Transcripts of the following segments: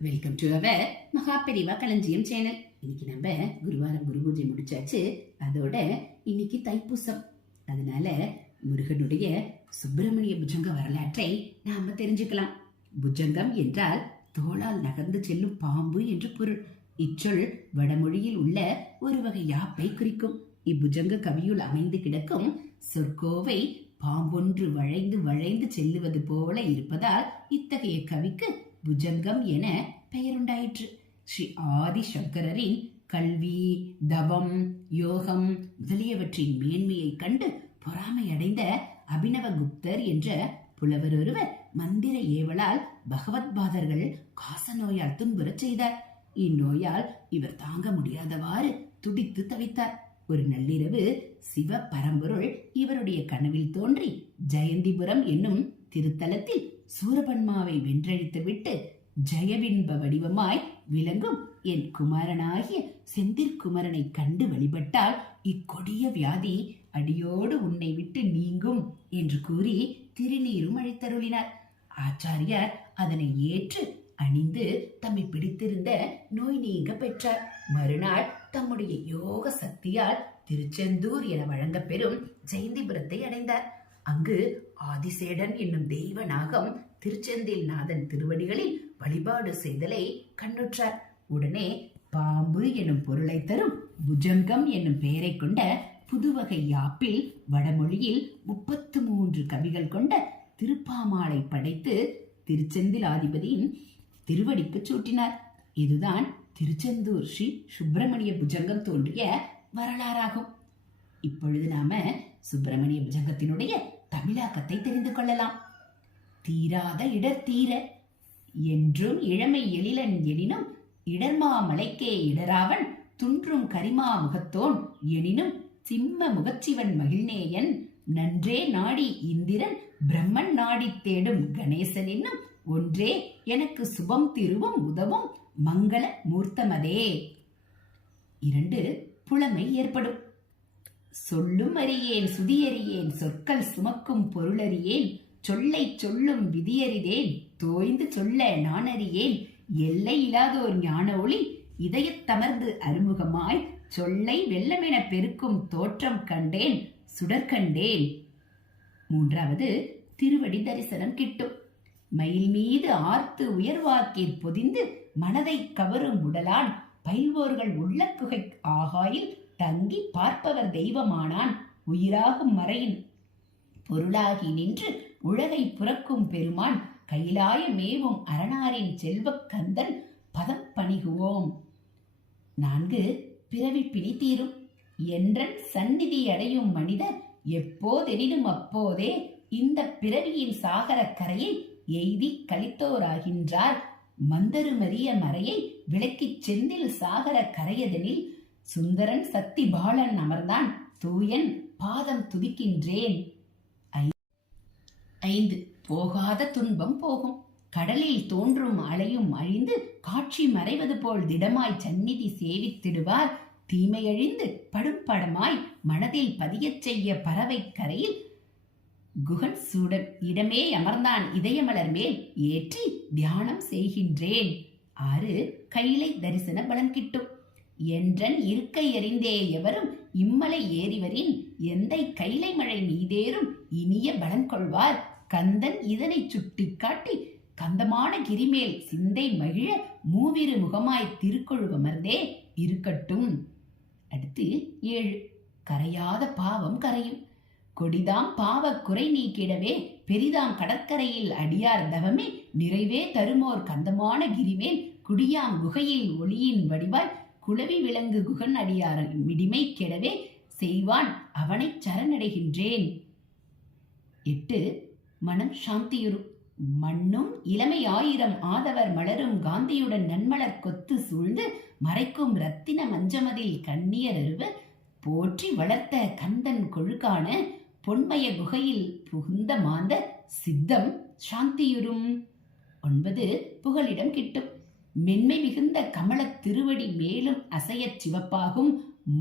Welcome to our Maha Periyava களஞ்சியம் channel. இன்னைக்கு நம்ம குருவாரம் குரு பூஜை முடிச்சாச்சு. அதோட இன்னைக்கு தைப்பூசம். அதனால முருகனுடைய சுப்பிரமணிய புஜங்க வரலாற்றை நாம தெரிஞ்சுக்கலாம். புஜங்கம் என்றால் தோளால் நகர்ந்து செல்லும் பாம்பு என்று பொருள். இச்சொல் வடமொழியில் உள்ள ஒரு வகை யாப்பை குறிக்கும். இப்புஜங்க கவியுள் அமைந்து கிடக்கும் சொற்கோவை பாம்பொன்று வளைந்து வளைந்து செல்லுவது போல இருப்பதால் இத்தகைய கவிக்கு புஜங்கம் என பெயருண்டாயிற்று. ஸ்ரீ ஆதி சங்கரரின் கல்வி, தவம், யோகம் முதலியவற்றின் மேன்மையை கண்டு பொறாமை அடைந்த அபினவகுப்தர் என்ற புலவர் ஒருவர் மந்திர ஏவலால் பகவத்பாதர்கள் காச நோயால் துன்புறச் செய்தார். இந்நோயால் இவர் தாங்க முடியாதவாறு துடித்து தவித்தார். ஒரு நள்ளிரவு சிவ பரம்பொருள் இவருடைய கனவில் தோன்றி ஜெயந்திபுரம் என்னும் திருத்தலத்தில் சூரபன்மாவை வென்றழித்துவிட்டு ஜெயபின்ப வடிவமாய் விளங்கும் என் குமாரனாகிய செந்திற்குமரனை கண்டு வழிபட்டால் இக்கொடிய வியாதி அடியோடு உன்னை விட்டு நீங்கும் என்று கூறி திருநீரும் அழித்தருளினார். ஆச்சாரியார் அதனை ஏற்று அணிந்து தம்மை பிடித்திருந்த நோய் நீங்க பெற்றார். மறுநாள் தம்முடைய யோக சக்தியால் திருச்செந்தூர் என வழங்க பெறும் ஜெயந்திபுரத்தை அடைந்தார். அங்கு ஆதிசேடன் என்னும் தெய்வ நாகம் திருச்செந்தில் நாதன் திருவடிகளில் வழிபாடு செய்தலை கண்ணுற்றார். உடனே பாம்பு என்னும் பொருளை தரும் புஜங்கம் என்னும் பெயரை கொண்ட புதுவகை யாப்பில் வடமொழியில் 33 கவிகள் கொண்ட திருப்பாமாலை படைத்து திருச்செந்தில் ஆதிபதியின் திருவடிக்கு சூட்டினார். இதுதான் திருச்செந்தூர் ஸ்ரீ சுப்பிரமணிய புஜங்கம் தோன்றிய வரலாறாகும். இப்பொழுது நாம சுப்பிரமணிய புஜங்கத்தினுடைய தமிழாக்கத்தை தெரிந்து கொள்ளலாம். தீராத இடர் தீர என்றும் இளமை எழிலன் எனினும் இடர்மா மலைக்கே இடராவன் துன்றும் கரிமா முகத்தோன் எனினும் சிம்ம முகச்சிவன் மகிழ்நேயன் நன்றே நாடி இந்திரன் பிரம்மன் நாடி தேடும் கணேசன் என்னும் ஒன்றே எனக்கு சுபம் திருவும் உதவும் மங்கள மூர்த்தமதே. 2 புலமை ஏற்படும். சொல்லும் அறியேன் சுதியறியேன் சொற்கள் சுமக்கும் பொருளறியேன் சொல்லை சொல்லும் விதியறிதேன் தோய்ந்து சொல்ல நான் அறியேன் எல்லை இல்லாதோர் ஞான ஒளி இதயத்தமர்ந்து அருமுகமாய் சொல்லை வெள்ளமென பெருக்கும் தோற்றம் கண்டேன் சுடற்கண்டேன். 3வது திருவடி தரிசனம் கிட்டும். மயில் மீது ஆர்த்து உயர்வாக்கீர் பொதிந்து மனதை கவரும் உடலான் பயில்வோர்கள் உள்ள குகை ஆகாயில் தங்கி பார்ப்பவர் தெய்வமானான் உயிராகும் மறையின் பொருளாகி நின்று உலகை புறக்கும் பெருமான் கைலாய மேவும் அரணாரின் செல்வக் கந்தன் பதம் பணிகுவோம். 4 பிறவி பிணி தீரும். என்றன் சந்நிதி அடையும் மனிதர் எப்போதெனினும் அப்போதே இந்த பிறவியின் சாகர கரையை எய்தி கழித்தோராகின்றார். மந்தருமரிய மறையை விளக்கிச் செந்தில் சாகர கரையதனில் சுந்தரன் சக்தி பாலன் அமர்ந்தான் தூயன் பாதம் துதிக்கின்றேன். 5 போகாத துன்பம் போகும். கடலில் தோன்றும் அலையும் அழிந்து காட்சி மறைவது போல் திடமாய் சந்நிதி சேவித்திடுவார். தீமையழிந்து படும் படமாய் மனதில் பதியச் செய்ய பறவை கரையில் குகன் சூடன் இடமே அமர்ந்தான் இதயமலர் மேல் ஏற்றி தியானம் செய்கின்றேன். 6 கையிலை தரிசன பலன் கிட்டும். என்றன் இருக்கை அறிந்தே எவரும் இம்மலை ஏறிவரின் எந்தை கைலை மழை மீதேறும் இனிய பலன் கொள்வார். கந்தன் இதனை சுட்டி காட்டி கந்தமான கிரிமேல் சிந்தை மகிழ மூவிரு முகமாய் திருக்கொழுவமர்ந்தே இருக்கட்டும். அடுத்து 7 கரையாத பாவம் கரையும். கொடிதாம் பாவ குறை நீக்கிடவே பெரிதாம் கடற்கரையில் அடியார் தவமே நிறைவே தருமோர் கந்தமான கிரிமேல் குடியாம் குகையில் ஒளியின் வடிவாய் குளவி விலங்கு குகன் அடியார் மிடிமை கெடவே செய்வான் அவனை சரணடைகின்றேன். 8 மனம் சாந்தியுறும். மண்ணும் இளமை 1000 ஆதவர் மலரும் காந்தியுடன் நன்மலர் கொத்து சூழ்ந்து மறைக்கும் ரத்தின மஞ்சமதில் கண்ணியர் அருவ போற்றி வளர்த்த கந்தன் கொழுக்கான பொன்மய குகையில் புகுந்த மாந்த சித்தம் சாந்தியுறும். 9 புகலிடம் கிட்டும். மென்மை மிகுந்த கமல திருவடி மேலும் அசையச் சிவப்பாகும்.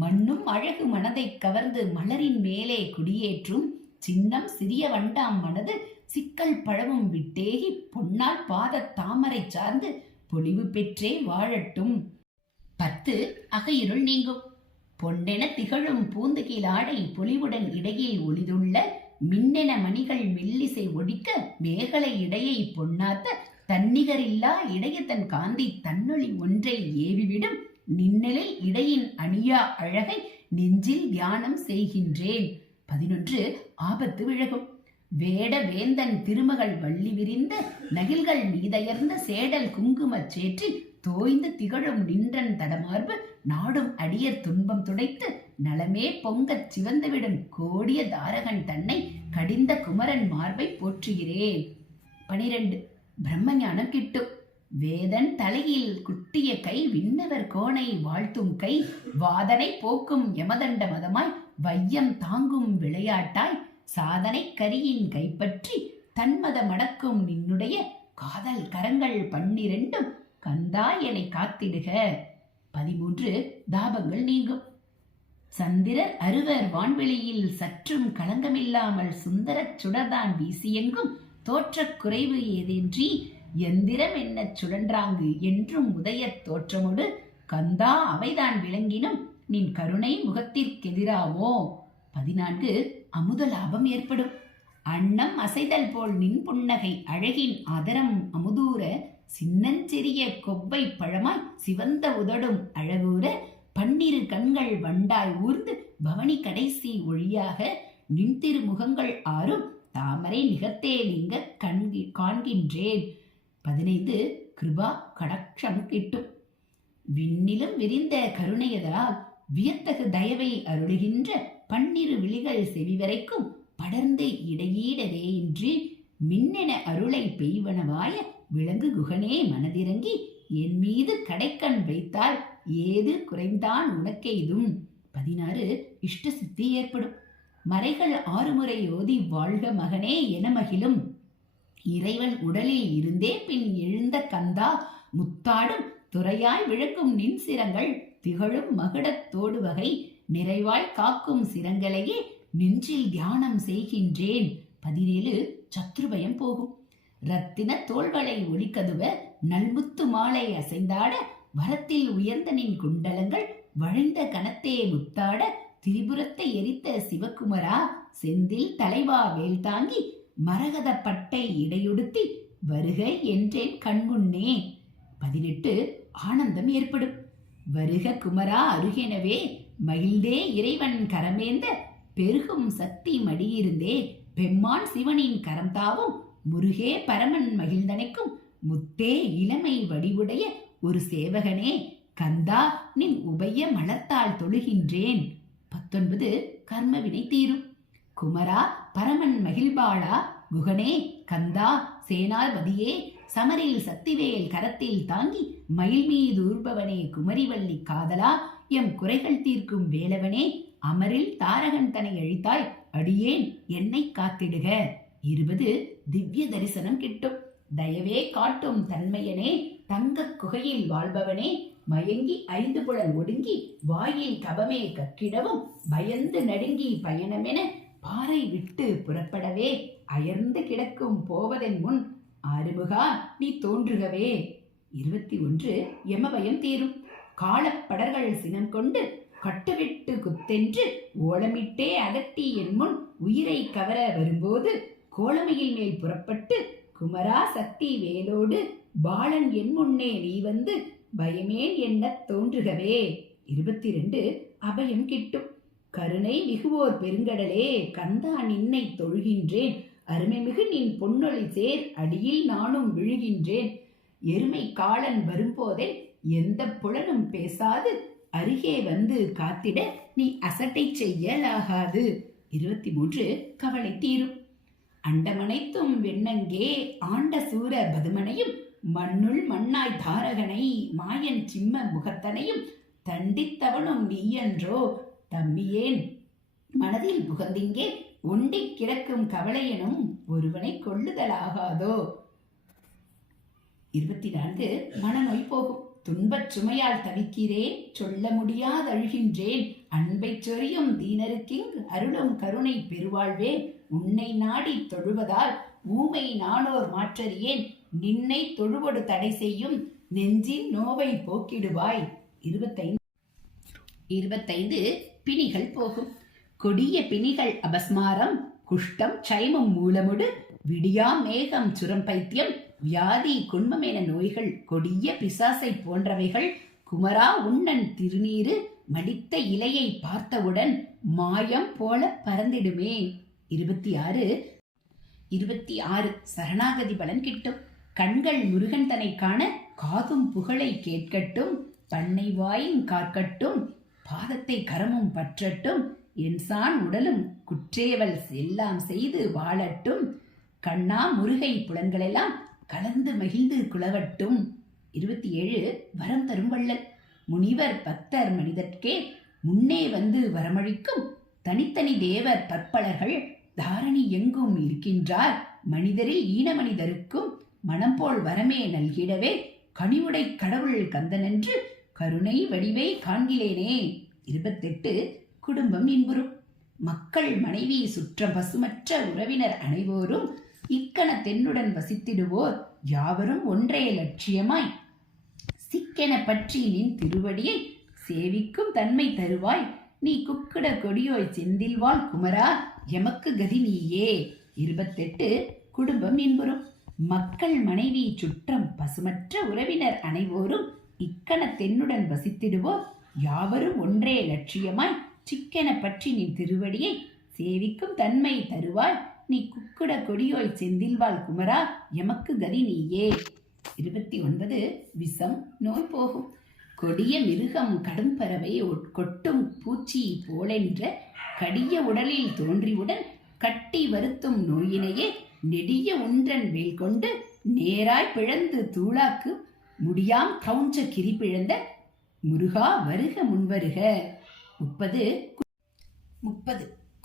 மண்ணும் அழகு மனதை கவர்ந்து மலரின் மேலே குடியேற்றும். சின்னம் சிறிய வண்டாம் மனது சிக்கல் பழவும் விட்டேகி பொன்னால் பாத தாமரை சார்ந்து பொலிவு பெற்றே வாழட்டும். 10 அகையிருள் நீங்கும். பொன்னென திகழும் பூந்துகில் ஆடை பொலிவுடன் இடையில் ஒளிதுள்ள மின்னென மணிகள் மெல்லிசை ஒடிக்க மேகலை இடையை பொன்னாத்த தன்னிகரில்லா இடைய தன் காந்தி தன்னொளி ஒன்றை ஏவிவிடும் நின்னலில் இடையின் அணியா அழகை நெஞ்சில் தியானம் செய்கின்றேன். 11 ஆபத்து விலகும். வேட வேந்தன் திருமகள் வள்ளி விரிந்த நகில்கள் மீதயர்ந்த சேடல் குங்குமச் சேற்றில் தோய்ந்து திகழும் நின்றன் தடமார்பு நாடும் அடியர் துன்பம் துடைத்து நலமே பொங்கச் சிவந்துவிடும் கோடிய தாரகன் தன்னை கடிந்த குமரன் மார்பை போற்றுகிறேன். 12 பிரம்மஞானம் கிட்டும். வேதன் தலையில் குட்டிய கை விண்ணவர் கோணை வாழ்த்தும் கை வாதனை போக்கும் யமதண்ட மதமாய் வையம் தாங்கும் விளையாட்டாய் சாதனை கரியின் கைப்பற்றி தன்மத மடக்கும் நின்னுடைய காதல் கரங்கள் 12 கந்தா என்னை காத்திடுக. 13 தாபங்கள் நீங்கும். சந்திரர் அருவர் வான்வெளியில் சற்றும் களங்கமில்லாமல் சுந்தரச் சுடர்தான் வீசியெங்கும் தோற்றக் குறைவு ஏதேன்றி எந்திரம் என்ன சுழன்றாங்கு என்றும் உதய தோற்றமோடு கந்தா அவைதான் விளங்கினும் நின் கருணை முகத்திற்கெதிராவோ. 14 அமுத லாபம் ஏற்படும். அன்னம் அசைதல் போல் நின் புன்னகை அழகின் அதரம் அமுதூர சின்னஞ்சிறிய கொப்பை பழமாய் சிவந்த உதடும் அழகூர 12 கண்கள் வண்டாய் ஊர்ந்து பவனி கடைசி ஒழியாக நின் திருமுகங்கள் ஆறும் தாமரை நிகத்தே நீங்க காண்கின்றேன். 15 கிருபா கடக்ஷம் கிட்டும். விண்ணிலும் விரிந்த கருணையதால் வியத்தகு தயவை அருளுகின்ற 12 விழிகள் செவிவரைக்கும் படர்ந்து இடையீடவே இன்றி மின்னென அருளை பெய்வனவாய விலங்கு குகனே மனதிறங்கி என் மீது கடைக்கண் வைத்தால் ஏது குறைந்தான் உனக்கெய்தும். 16 இஷ்ட சித்தி ஏற்படும். மறைகள் 6 முறை ஓதி வாழ்க மகனே என மகிழும் இறைவன் உடலில் இருந்தே பின் எழுந்த கந்தா முத்தாடும் துறையாய் விளக்கும் நின் சிரங்கள் திகழும் மகுடத் தோடு வகை நிறைவாய் காக்கும் சிரங்களையே நெஞ்சில் தியானம் செய்கின்றேன். 17 சத்ருபயம் போகும். ரத்தின தோள்களை ஒளிக்கதுவ நல்முத்து மாலை அசைந்தாட வரத்தில் உயர்ந்த நின் குண்டலங்கள் வழிந்த கனத்தே முத்தாட திரிபுரத்தை எரித்த சிவகுமரா செந்தில் தலைவா வேல் தாங்கி மரகத பட்டை இடையுடுத்தி வருக என்றேன் கண்முன்னே. 18 ஆனந்தம் ஏற்படும். வருக குமரா அருகெனவே மகிழ்ந்தே இறைவன் கரமேந்த பெருகும் சக்தி மடியிருந்தே பெம்மான் சிவனின் கரம் தாவும் முருகே பரமன் மகிழ்ந்தனைக்கும் முத்தே இளமை வடிவுடைய ஒரு சேவகனே கந்தா நின் உபய மலத்தால் தொழுகின்றேன். 19 கர்மவினை தீரும். குமரா பரமன் மகிழ்பாளா குகனே கந்தா சேனாதிபதியே சமரில் சக்திவேல் கரத்தில் தாங்கி மயில் மீது ஊர்பவனே குமரிவள்ளி காதலா எம் குறைகள் தீர்க்கும் வேலவனே அமரில் தாரகன் தனை அழித்தாய் அடியேன் என்னை காத்திடுக. 20 திவ்ய தரிசனம் கிட்டும். தயவே காட்டும் தன்மையனே தங்க குகையில் வாழ்பவனே மயங்கி 5 புலன் ஒடுங்கி வாயில் கபமே கக்கிடவும் பயந்து நடுங்கி பயணமென பாறை விட்டு புறப்படவே அயர்ந்து கிடக்கும் போவதன் முன் ஆறுமுகா நீ தோன்றுகவே. 21 யமபயம் தீரும். காலப்படர்கள் சினம் கொண்டு கட்டுவிட்டு குத்தென்று ஓலமிட்டே அகட்டி என் முன் உயிரை கவர வரும்போது கோலமையில் மேல் புறப்பட்டு குமரா சக்தி வேலோடு பாலன் என் முன்னே நீ வந்து பயமேன் என்ன தோன்றுகவே. 22 அபயம் கிட்டும். கருணை மிகுவோர் பெருங்கடலே கந்தா நின்னை தொழுகின்றேன் அருமைமிகு நின் பொன்னொழி சேர் அடியில் நானும் விழுகின்றேன். எருமை காலன் வரும்போதே எந்த புலனும் பேசாது அருகே வந்து காத்திட நீ அசட்டை செய்யலாகாது. 23 கவலை தீரும். அண்டமனைத்தும் வெண்ணங்கே ஆண்ட சூர பதுமனையும் மண்ணுள் மண்ணாய் தாரகனை மாயன் சிம்ம முகத்தனையும் தண்டித்தவனும் நீயன்றோ தம்பியேன் மனதில் புகந்திங்கே ஒண்டி கிடக்கும் கவலையனும் ஒருவனை கொள்ளுதலாகாதோ. 24 மனநோய் போகும். துன்பச் சுமையால் தவிக்கிறேன் சொல்ல முடியாதழுகின்றேன் அன்பை சொரியும் தீனருக்கிங் அருளும் கருணை பெருவாழ்வே உன்னை நாடி தொழுவதால் ஊமை நானோர் மாற்றறியேன் நின்னை தொழுவொடு தடை செய்யும் நெஞ்சின் நோவை போக்கிடுவாய். 25 பிணிகள் போகும். கொடிய பிணிகள் அபஸ்மாரம், குஷ்டம், சைமம், மூலமுடு, விடியா மேகம், சுரம் பைத்தியம், வியாதி, குன்மம் என நோய்கள், கொடிய பிசாசை போன்றவைகள் குமரா உண்ணன் திருநீரு மடித்த இலையை பார்த்தவுடன் மாயம் போல பறந்திடுமே. 26 சரணாகதி பலன் கிட்டும். கண்கள் முருகன் தன்னை காண, காதும் புகழை கேட்கட்டும், பண்ணை வாயும் காக்கட்டும், பாதத்தை கரமும் பற்றட்டும், என்சான் உடலும் குற்றேவல் எல்லாம் செய்து வாழட்டும், கண்ணா முருகை புலன்களெல்லாம் கலந்து மகிழ்ந்து குளவட்டும். 27 வரம் தரும் வள்ளல். முனிவர் பக்தர் மனிதர்க்கே முன்னே வந்து வரமளிக்கும் தனித்தனி தேவர் பற்பலர்கள் தாரணி எங்கும் இருக்கின்றார். மனிதரில் ஈன மனிதருக்கும் மனம் போல் வரமே நல்கிடவே கனிவுடை கடவுள் கந்தனென்று கருணை வடிவை காண்கிலேனே. 28 குடும்பம் இன்புறும். மக்கள், மனைவி, சுற்றம், பசுமற்ற உறவினர் அனைவோரும் இக்கண தென்னுடன் வசித்திடுவோர் யாவரும் ஒன்றே லட்சியமாய் சிக்கென பற்றி நின் திருவடியை சேவிக்கும் தன்மை தருவாய். நீ குக்குட கொடியோய் செந்தில்வாள் குமரா, எமக்கு கதி நீயே. 28 குடும்பம் இன்புறும். மக்கள், மனைவி, சுற்றம், பசுமற்ற உறவினர் அனைவோரும் இக்கண தென்னுடன் வசித்திடுவோர் யாவரும் ஒன்றே லட்சியமாய் சிக்கென பற்றி நின் திருவடியை சேவிக்கும் தன்மை தருவாய். நீ குக்குட கொடியோய் செந்தில்வாள் குமரா, எமக்கு கதி நீயே. 29 விஷம் நோய் போகும். கொடிய மிருகம், கடும் பறவை, கொட்டும் பூச்சி போலென்ற கடிய உடலில் தோன்றியுடன் கட்டி வருத்தும் நோயினையே நெடிய உன்றன் வேல் கொண்டு நேராய் பிழந்து தூளாக்கு முடியாம் கவுஞ்ச கிரி பிழந்த முருகா வருக முன்வருக. 30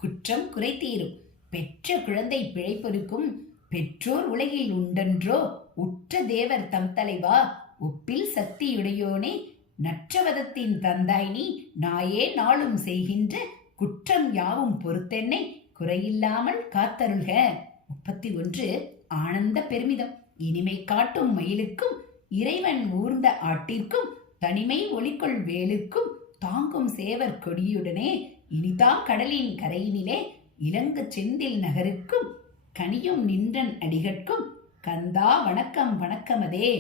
குற்றம் குறை தீரும். பெற்ற குழந்தை பிழைப்பொருக்கும் பெற்றோர் உலகில் உண்டன்றோ, உற்ற தேவர் தம் தலைவா ஒப்பில் சக்தியுடையோனே, நற்றவதத்தின் தந்தாய் நீ நாயே நாளும் செய்கின்ற குற்றம் யாவும் பொறுத்தென்னை குறையில்லாமல் காத்தருள்க. 31 ஆனந்த பெருமிதம். இனிமை காட்டும் மயிலுக்கும் இறைவன் ஊர்ந்த ஆட்டிற்கும் தனிமை ஒளிக்குள் வேலுக்கும் தாங்கும் சேவர் கொடியுடனே இனிதாம் கடலின் கரையினிலே இலங்கு செந்தில் நகருக்கும் கனியும் நின்றன் அடிகட்கும் கந்தா வணக்கம் வணக்கமதே.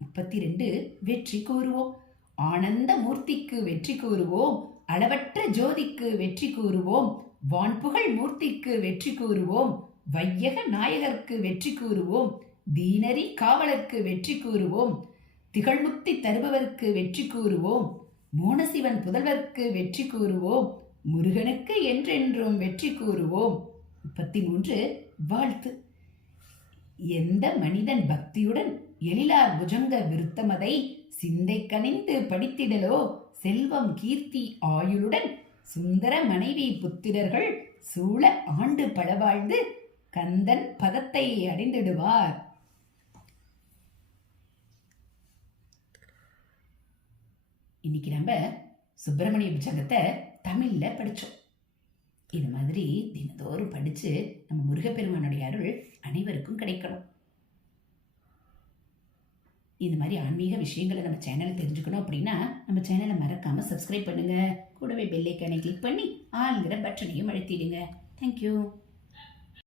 32 வெற்றி கூறுவோம். ஆனந்த மூர்த்திக்கு வெற்றி கூறுவோம். அளவற்ற ஜோதிக்கு வெற்றி கூறுவோம். வான்புகழ் மூர்த்திக்கு வெற்றி கூறுவோம். வையக நாயகர்க்கு வெற்றி கூறுவோம். தீனரி காவலர்க்கு வெற்றி கூறுவோம். திகழ்முக்தி தருபவர்க்கு வெற்றி கூறுவோம். மோனசிவன் புதல்வர்க்கு வெற்றி கூறுவோம். முருகனுக்கு என்றென்றும் வெற்றி கூறுவோம். 33 வாழ்த்து. எந்த மனிதன் பக்தியுடன் எழிலார் புஜங்க விருத்தமதை சிந்தை கனிந்து படித்திடலோ, செல்வம், கீர்த்தி, ஆயுளுடன் சுந்தர மனைவி புத்திரர்கள் சூழ ஆண்டு பழவாழ்ந்து கந்தன் பதத்தை அடைந்திடுவார். இன்னைக்கு நம்ம சுப்பிரமணிய புஜங்கத்தை தமிழ்ல படிச்சோம். இது மாதிரி தினந்தோறும் படிச்சு நம்ம முருகப்பெருமானுடைய அருள் அனைவருக்கும் கிடைக்கணும். இந்த மாதிரி ஆன்மீக விஷயங்களை நம்ம சேனலை தெரிஞ்சுக்கணும் அப்படின்னா நம்ம சேனலை மறக்காம சப்ஸ்கிரைப் பண்ணுங்க. கூடவே பெல் ஐக்கானை கிளிக் பண்ணி ஆளுங்கிற பட்டனையும் அழுத்திடுங்க. தேங்க்யூ.